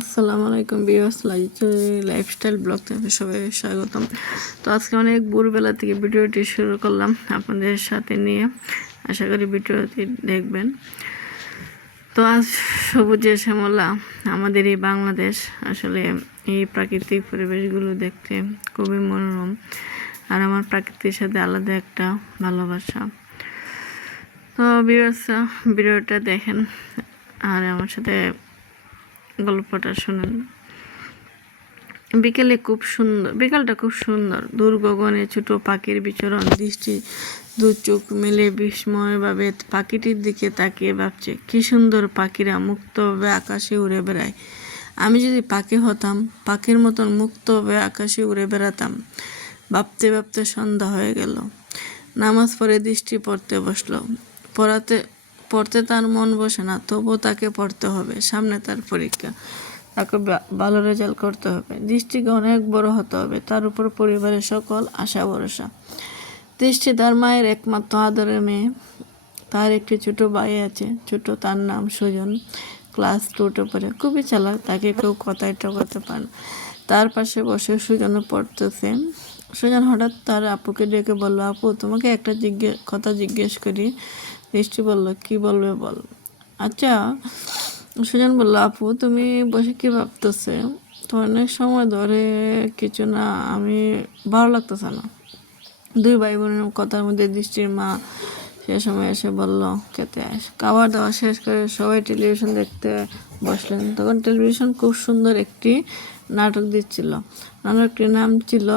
আসসালামু আলাইকুম viewers, lifestyle blog থেকে সবাই স্বাগতম। তো আজকে অনেক ভোরবেলা থেকে ভিডিওটি শুরু করলাম আপনাদের সাথে নিয়ে। আশা করি ভিডিওটি দেখবেন। তো আজ সবুজে শ্যামলা আমাদের এই বাংলাদেশ, আসলে এই প্রাকৃতিক পরিবেশগুলো দেখতে খুবই মনোরম। আর আমার প্রাকৃতির সাথে আলাদা একটা ভালোবাসা। তো ভিউয়ার্সরা ভিডিওটা দেখেন আর আমার সাথে গল্পটা শুনুন। বিকালটা খুব সুন্দর। দূর গগনে ছোট পাখির বিচরণ, দৃষ্টি দু চোখ মেলে বিস্ময়ভাবে পাখিটির দিকে তাকিয়ে ভাবছে, কি সুন্দর পাখিরা মুক্তভাবে আকাশে উড়ে বেড়ায়। আমি যদি পাখি হতাম, পাখির মতন মুক্তভাবে আকাশে উড়ে বেড়াতাম। ভাবতে ভাবতে সন্ধ্যা হয়ে গেল। নামাজ পড়ে দৃষ্টি পড়তে বসলো। পড়তে তার মন বসে না, তবুও তাকে পড়তে হবে। সামনে তার পরীক্ষা, তাকে ভালো রেজাল্ট করতে হবে। দৃষ্টিকে অনেক বড় হতে হবে, তার উপর পরিবারের সকল আশা ভরসা। দৃষ্টি তার মায়ের একমাত্র আদরের মেয়ে। তার একটি ছোট ভাই আছে, ছোট, তার নাম সুজন। ক্লাস 2-তে পড়ে, খুবই চালাক, তাকে কেউ কথায় ঠকাতে পারে না। তার পাশে বসে সুজনও পড়তেছে। সুজন হঠাৎ তার আপুকে ডেকে বলল, আপু, তোমাকে একটা কথা জিজ্ঞেস করি। দৃষ্টি বলল, কি বলবে বল। আচ্ছা। সুজন বলল, আপু, তুমি বসে কি ভাবতেছে? তো অনেক সময় ধরে কিছু না, আমি ভালো লাগতেছে না। দুই ভাই বোনের কথার মধ্যে দৃষ্টির মা সে সময় এসে বলল, খেতে আস। খাবার দাওয়া শেষ করে সবাই টেলিভিশন দেখতে বসলেন। তখন টেলিভিশন খুব সুন্দর একটি নাটক দিচ্ছিল। নাটকটির নাম ছিল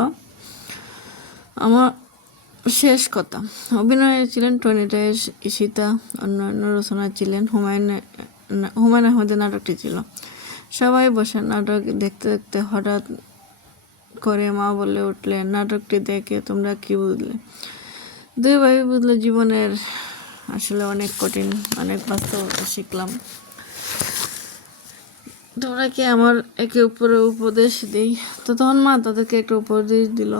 আমার শেষ কথা। অভিনয়ে ছিলেন টনিটা, ঈশিতা, অন্যান্য রচনা ছিলেন হুমায়ুন আহমেদের নাটকটি ছিল। সবাই বসে নাটক দেখতে দেখতে হঠাৎ করে মা বলে উঠলেন, নাটকটি দেখে তোমরা কি বুঝলে? দুই ভাই বুঝলো জীবনের আসলে অনেক কঠিন, অনেক বাস্তবতা শিখলাম। তোমরা কি আমার একে উপরে উপদেশ দিই? তো তখন মা তাদেরকে একটা উপদেশ দিল,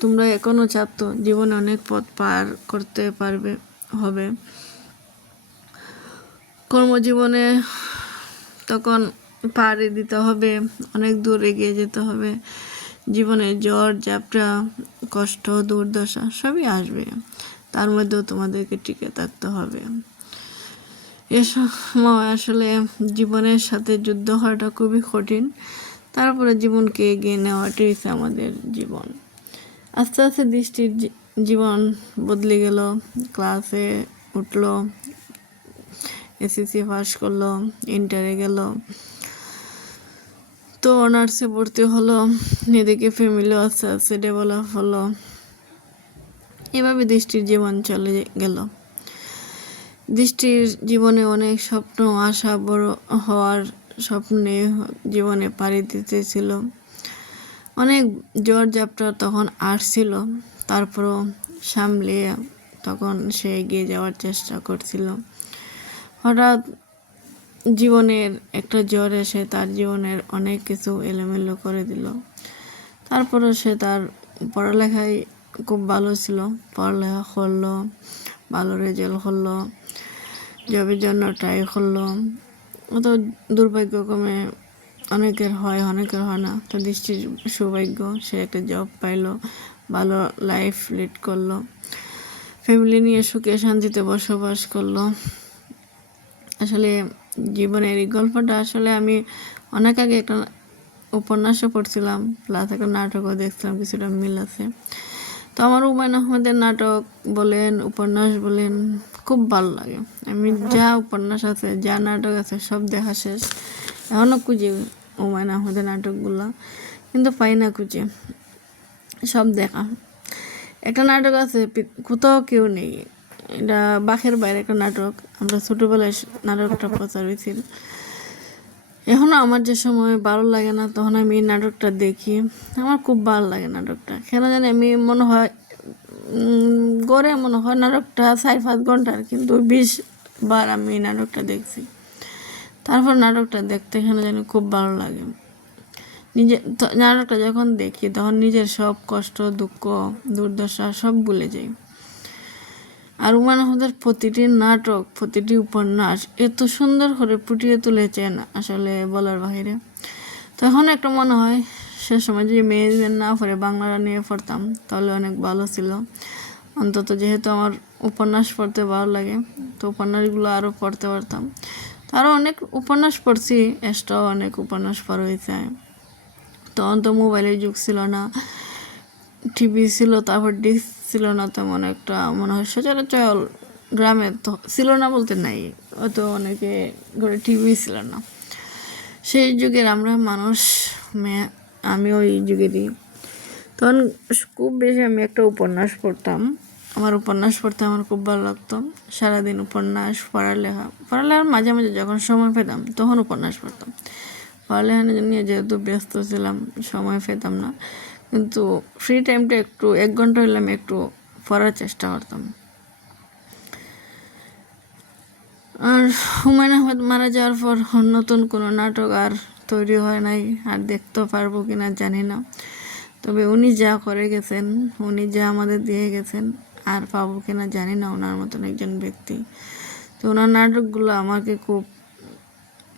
তোমরা এখনো ছাত্র, জীবনে অনেক পথ পার করতে হবে। কর্মজীবনে তখন পাড়ি দিতে হবে, অনেক দূর এগিয়ে যেতে হবে। জীবনে ঝড় ঝাপটা, কষ্ট, দুর্দশা সবই আসবে, তার মধ্যেও তোমাদেরকে টিকে থাকতে হবে। সময় আসলে জীবনের সাথে যুদ্ধ হওয়াটা খুবই কঠিন। তারপরে জীবনকে এগিয়ে নেওয়াটাই আমাদের জীবন। আস্তে আস্তে দৃষ্টির জীবন বদলে গেল। ক্লাসে উঠলো, এসএসসি পাস করলো, ইন্টারে গেল, তো অনার্সে ভর্তি হলো। এদিকে ফ্যামিলিও আস্তে আস্তে ডেভেলপ হলো। এভাবে দৃষ্টির জীবন চলে গেল। দৃষ্টির জীবনে অনেক স্বপ্ন, আশা, বড় হওয়ার স্বপ্নে জীবনে পাড়ি দিতেছিল। অনেক ঝড় ঝাপটা তখন আসছিল, তারপরও সামলে তখন সে এগিয়ে যাওয়ার চেষ্টা করছিল। হঠাৎ জীবনের একটা ঝড় এসে তার জীবনের অনেক কিছু এলোমেলো করে দিল। তারপরে সে তার পড়ালেখায় খুব ভালো ছিল, পড়ালেখা করলো, ভালো রেজাল্ট করলো, জবের জন্য ট্রাই করলো। অত দুর্ভাগ্যক্রমে অনেকের হয়, অনেকের হয় না। তো দৃষ্টির সৌভাগ্য, সে একটা জব পাইলো, ভালো লাইফ লিড করলো, ফ্যামিলি নিয়ে সুখে শান্তিতে বসবাস করলো। আসলে জীবনের এই গল্পটা আসলে আমি অনেক আগে একটা উপন্যাসও পড়ছিলাম, প্লাস একটা নাটকও দেখছিলাম, কিছুটা মিল আছে। তো আমার হুমায়ুন আহমেদের নাটক বলেন, উপন্যাস বলেন, খুব ভালো লাগে। আমি যা উপন্যাস আছে, যা নাটক আছে, সব দেখা শেষ। এখনও খুঁজি হুমায়ুন আহমেদের নাটকগুলো, কিন্তু পাই না খুঁজে। সব দেখা। একটা নাটক আছে, কোথাও কেউ নেই, এটা বাঘের বাইরে একটা নাটক। আমরা ছোটোবেলায় নাটকটা প্রচার হয়েছিল। এখনও আমার যে সময় ভালো লাগে না, তখন আমি এই নাটকটা দেখি। আমার খুব ভালো লাগে নাটকটা, কেন জানি আমি মনে হয় গড়ে মনে হয় নাটকটা 4-5 ঘন্টার, কিন্তু 20 বার আমি এই নাটকটা দেখছি। তারপর নাটকটা দেখতে কেন জানি খুব ভালো লাগে। নাটকটা যখন দেখি তখন নিজের সব কষ্ট, দুঃখ, দুর্দশা সব ভুলে যাই। আর হুমায়ুন আহমেদের প্রতিটি নাটক, প্রতিটি উপন্যাস এত সুন্দর করে ফুটিয়ে তুলেছেন, আসলে বলার বাহিরে। তখন একটা মনে হয় সে সময় যদি ম্যানেজমেন্ট না পড়ে বাংলাটা নিয়ে পড়তাম তাহলে অনেক ভালো ছিল। অন্তত যেহেতু আমার উপন্যাস পড়তে ভালো লাগে, তো উপন্যাসগুলো আরও পড়তে পারতাম। আরও অনেক উপন্যাস পড়ছি, এক্সট্রাও অনেক উপন্যাস পড়া হয়েছে। তখন তো মোবাইলের যুগ ছিল না, টিভি ছিল, তারপর ডিস্ক ছিল না তেমন একটা, মনে হয় সচরাচর গ্রামে তো ছিল না বলতে নাই, অত অনেকে ঘরে টিভি ছিল না। সেই যুগের আমরা মানুষ, আমি ওই যুগেরই। তখন খুব বেশি আমি একটা উপন্যাস পড়তাম, আমার উপন্যাস পড়তে আমার খুব ভালো লাগতো। সারাদিন উপন্যাস, পড়ালেখার মাঝে মাঝে যখন সময় পেতাম তখন উপন্যাস পড়তাম। পড়ালেখা নিয়ে যেহেতু ব্যস্ত ছিলাম সময় পেতাম না, কিন্তু ফ্রি টাইমটা একটু 1 ঘন্টা হলে আমি একটু পড়ার চেষ্টা করতাম। আর হুমায়ুন আহমেদ মারা যাওয়ার পর নতুন কোনো নাটক আর তৈরি হয় নাই, আর দেখতেও পারবো কিনা জানি না। তবে উনি যা করে গেছেন, উনি যা আমাদের দিয়ে গেছেন, আর পাবো কিনা জানি না ওনার মতন একজন ব্যক্তি। তো ওনার নাটকগুলো আমাকে খুব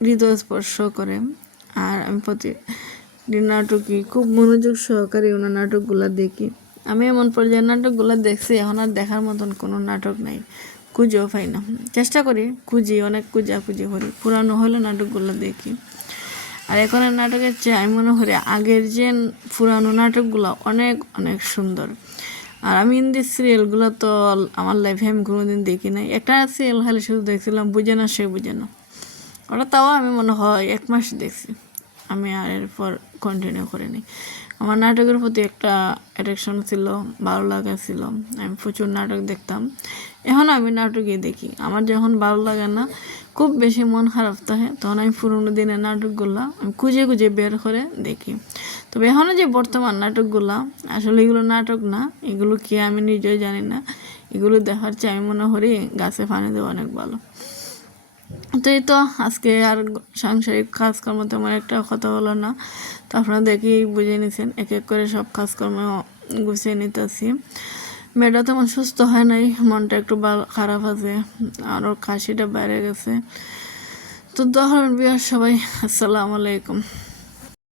হৃদয়স্পর্শ করে, আর আমি প্রতিদিন নাটকই খুব মনোযোগ সহকারে ওনার নাটকগুলো দেখি। আমি এমন পর্যায়ের নাটকগুলো দেখছি, এখন আর দেখার মতন কোনো নাটক নাই, খুঁজেও পাই না। চেষ্টা করি, অনেক খুঁজি করি, পুরানো হলে নাটকগুলো দেখি। আর এখনের নাটকের চেয়ে আমি মনে করি আগের যে পুরানো নাটকগুলো অনেক অনেক সুন্দর। আর আমি হিন্দি সিরিয়ালগুলো তো আমার লাইফে আমি কোনোদিন দেখি নাই। একটা সিরিয়াল খালি শুধু দেখছিলাম, বুঝে না সে বুঝে না, ওটা তাও আমি মনে হয় 1 মাস দেখছি, আমি আর এরপর কন্টিনিউ করিনি। আমার নাটকের প্রতি একটা অ্যাট্রাকশন ছিল, ভালো লাগা ছিল, আমি প্রচুর নাটক দেখতাম। এখন আমি নাটকই দেখি, আমার যখন ভালো লাগে না, খুব বেশি মন খারাপ থাকে, তখন আমি পুরোনো দিনের নাটকগুলো আমি খুঁজে বের করে দেখি। তবে এখনও যে বর্তমান নাটকগুলো, আসলে এগুলো নাটক না, এগুলো কি আমি নিজেও জানি না। এগুলো দেখার চেয়ে আমি মনে করি গাছে পানি দেওয়া অনেক ভালো। তো এই তো আজকে আর সাংসারিক কাজকর্ম তেমন একটা কথা হলো না, তো আপনারা দেখেই বুঝে নিছেন, এক এক করে সব কাজকর্ম গুছিয়ে নিতেছি। মেয়েটা তেমন সুস্থ হয় নাই, মনটা একটু খারাপ আছে, আরও কাশিটা বেড়ে গেছে। তো দোয়া করবেন সবাই। আসসালামু আলাইকুম।